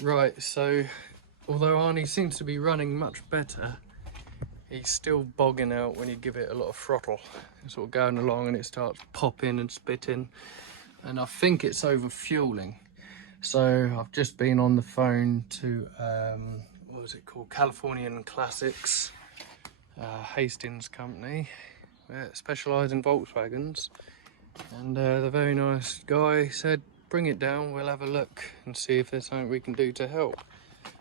Right, so although Arnie seems to be running much better, he's still bogging out when you give it a lot of throttle. It's sort of going along and it starts popping and spitting, and I think it's over fueling. So I've just been on the phone to what was it called, Californian Classics, Hastings company, specialise in Volkswagens, and the very nice guy said, bring it down, we'll have a look and see if there's something we can do to help.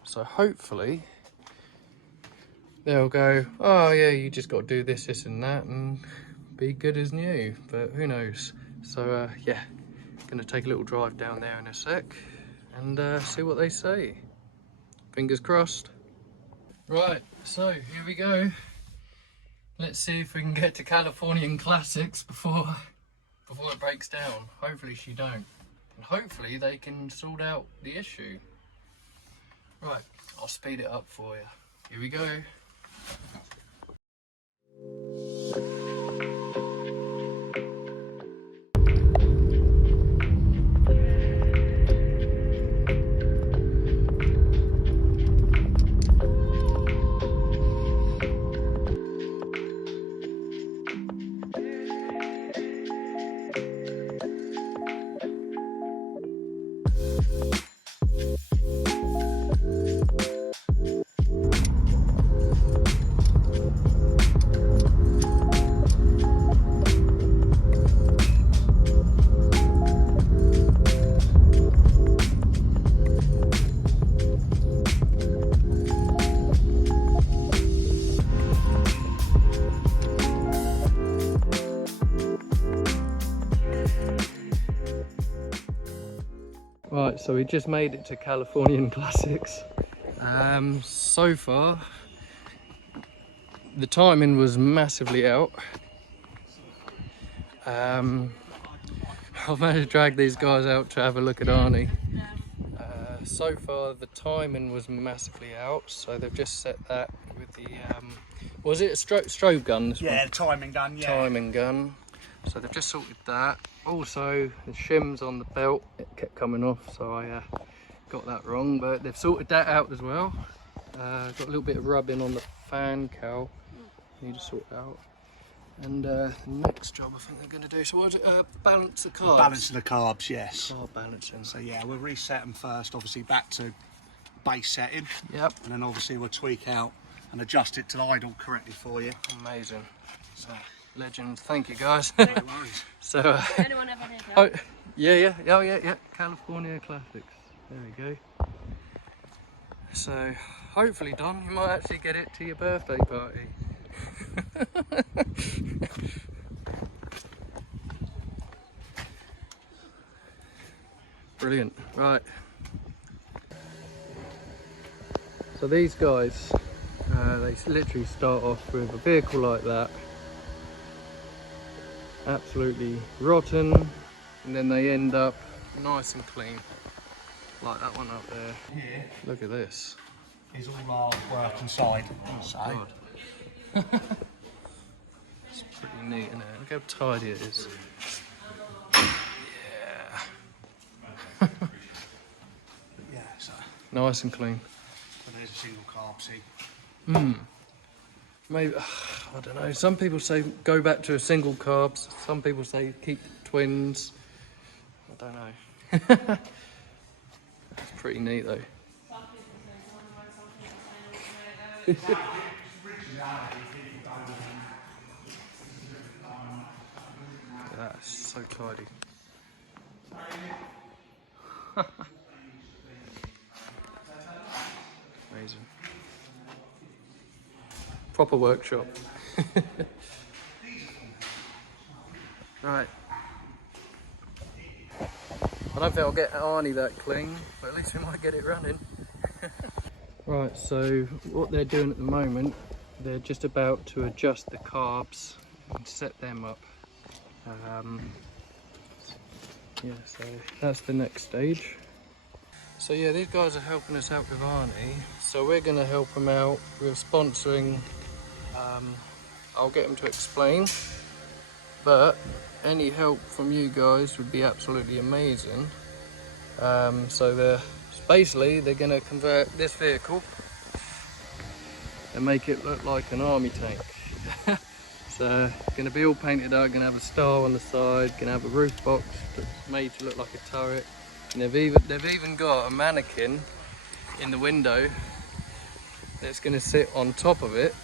So hopefully they'll go, oh yeah, you just got to do this, this and that and be good as new, but who knows. So yeah, gonna take a little drive down there in a sec and see what they say. Fingers crossed. Right, so here we go. Let's see if we can get to Californian Classics before it breaks down. Hopefully she don't. And hopefully they can sort out the issue. Right, I'll speed it up for you. Here we go. Right, so we just made it to Californian Classics. So far, the timing was massively out. I've managed to drag these guys out to have a look at Arnie. So far, the timing was massively out, so they've just set that with the, was it a strobe gun? This yeah, one? timing gun, yeah. Timing gun. So they've just sorted that. Also, the shims on the belt, it kept coming off, so I got that wrong, but they've sorted that out as well. Got a little bit of rubbing on the fan cowl, need to sort out. And the next job I think they're going to do, so what is it, balance the carbs? Balancing the carbs, yes. Carb balancing. So yeah, we'll reset them first, obviously back to base setting. Yep. And then obviously we'll tweak out and adjust it to idle correctly for you. Amazing. So, legend, thank you guys. No worries. So, Anyone ever heard that? oh, yeah, oh yeah, California Classics. There we go. So, hopefully, Don, you might actually get it to your birthday party. Brilliant. Right. So these guys, they literally start off with a vehicle like that, absolutely rotten, and then they end up nice and clean, like that one up there. Here Look at this. is all our work inside. Oh, So God. It's pretty neat, isn't it? Look how tidy it is. Yeah. yeah, so Nice and clean. and there's a single carb seat. Maybe, I don't know, some people say go back to a single carbs, some people say keep twins. I don't know. That's pretty neat though. That's so tidy. Amazing. Proper workshop. Right. I don't think I'll get Arnie that clean, but at least we might get it running. Right, so what they're doing at the moment, they're just about to adjust the carbs and set them up. Yeah, so that's the next stage. So yeah, these guys are helping us out with Arnie, so we're going to help them out with sponsoring. I'll get them to explain, but any help from you guys would be absolutely amazing. So basically they're going to convert this vehicle and make it look like an army tank. So going to be all painted out, going to have a star on the side, going to have a roof box that's made to look like a turret, and they've even got a mannequin in the window that's going to sit on top of it.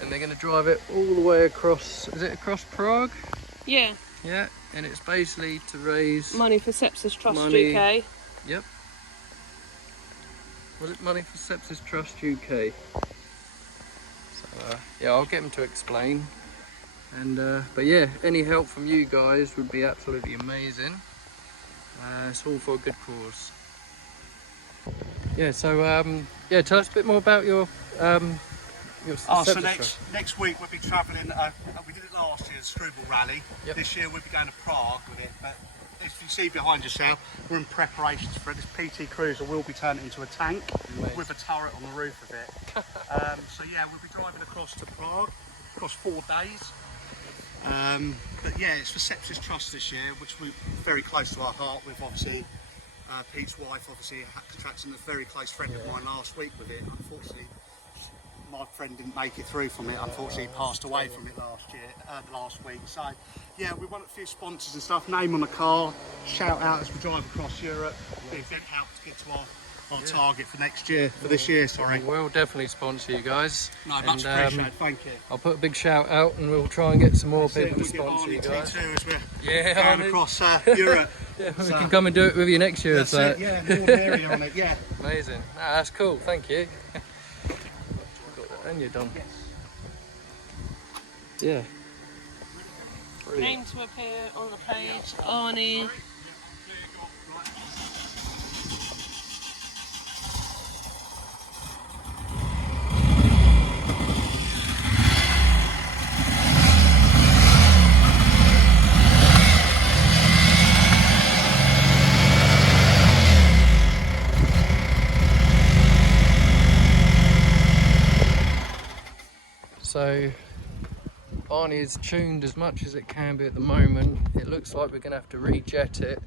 And they're going to drive it all the way across, is it across Prague? Yeah. Yeah, and it's basically to raise money for Sepsis Trust money, UK. Yep. Was it money for Sepsis Trust UK? So yeah, I'll get them to explain. And but yeah, any help from you guys would be absolutely amazing. It's all for a good cause. Yeah, so yeah, tell us a bit more about your so next week we'll be travelling, we did it last year, the Screwball rally. Yep. This year we'll be going to Prague with it, but if you see behind yourself, we're in preparations for it. This PT Cruiser will be turned into a tank. Amazing. With a turret on the roof of it. So yeah, we'll be driving across to Prague, across 4 days. But yeah, it's for Sepsis Trust this year, which we're very close to our heart with, obviously. Pete's wife obviously had contracts, and a very close friend of mine last week with it. Unfortunately, my friend didn't make it through from it. Unfortunately, he passed away from it last week. So yeah, we want a few sponsors and stuff. Name on the car, shout out as we drive across Europe. Be a big help to get to our target for next year, for this year. Sorry. We'll definitely sponsor you guys. No, much appreciated. Thank you. I'll put a big shout out, and we'll try and get some more people to sponsor you guys. T2 as we're Yeah, going across Europe. Yeah, we can come and do it with you next year. That's it, yeah, more area on it, yeah. Amazing. Nah, that's cool, thank you. Got that, and you're done. Yeah. Brilliant. Name to appear on the page, Arnie. So Arnie is tuned as much as it can be at the moment. It looks like we're going to have to rejet it.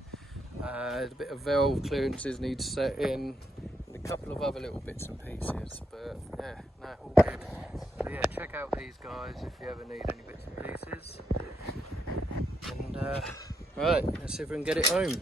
A bit of valve clearances need set in, and a couple of other little bits and pieces, but yeah, no, all good. So yeah, check out these guys if you ever need any bits and pieces. And right, let's see if we can get it home.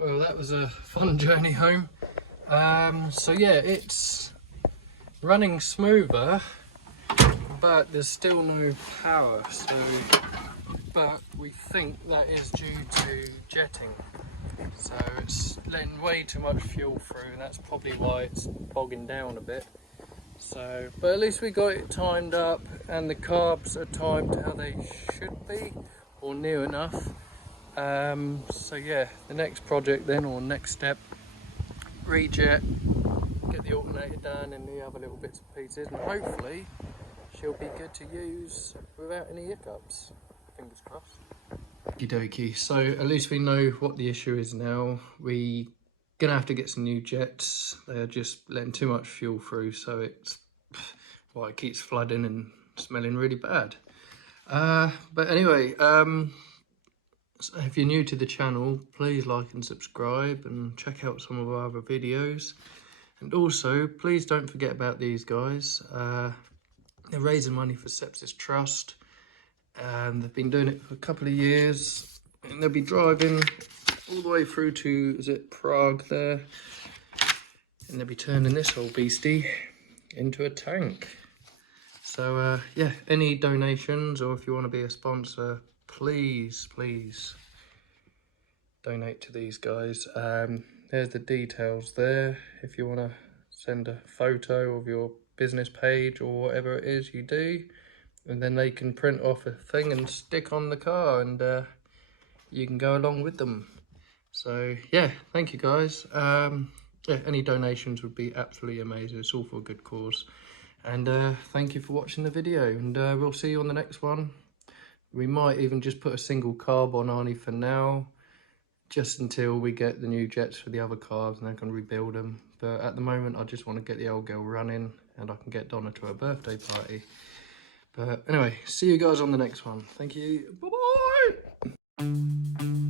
Well, that was a fun journey home. So yeah, it's running smoother, but there's still no power. So, but we think that is due to jetting. So it's letting way too much fuel through, and that's probably why it's bogging down a bit. So, but at least we got it timed up, and the carbs are timed how they should be, or near enough. So yeah, the next project then, or next step, rejet, get the alternator done and the other little bits and pieces, and hopefully she'll be good to use without any hiccups. Fingers crossed. Okie dokie, so at least we know what the issue is now. We gonna have to get some new jets. They're just letting too much fuel through, so it's, well, it keeps flooding and smelling really bad. But anyway, so if you're new to the channel, please like and subscribe and check out some of our other videos. And also, please don't forget about these guys. They're raising money for Sepsis Trust. They've been doing it for a couple of years, and they'll be driving all the way through to, is it Prague there? And they'll be turning this whole beastie into a tank. So yeah, any donations, or if you want to be a sponsor, please donate to these guys. There's the details there if you want to send a photo of your business page or whatever it is you do, and then they can print off a thing and stick on the car, and you can go along with them. So yeah, thank you guys. Yeah, any donations would be absolutely amazing. It's all for a good cause. And thank you for watching the video, and we'll see you on the next one. We might even just put a single carb on Arnie for now, just until we get the new jets for the other cars and I can rebuild them. But at the moment, I just want to get the old girl running and I can get Donna to her birthday party. But anyway, see you guys on the next one. Thank you. Bye-bye.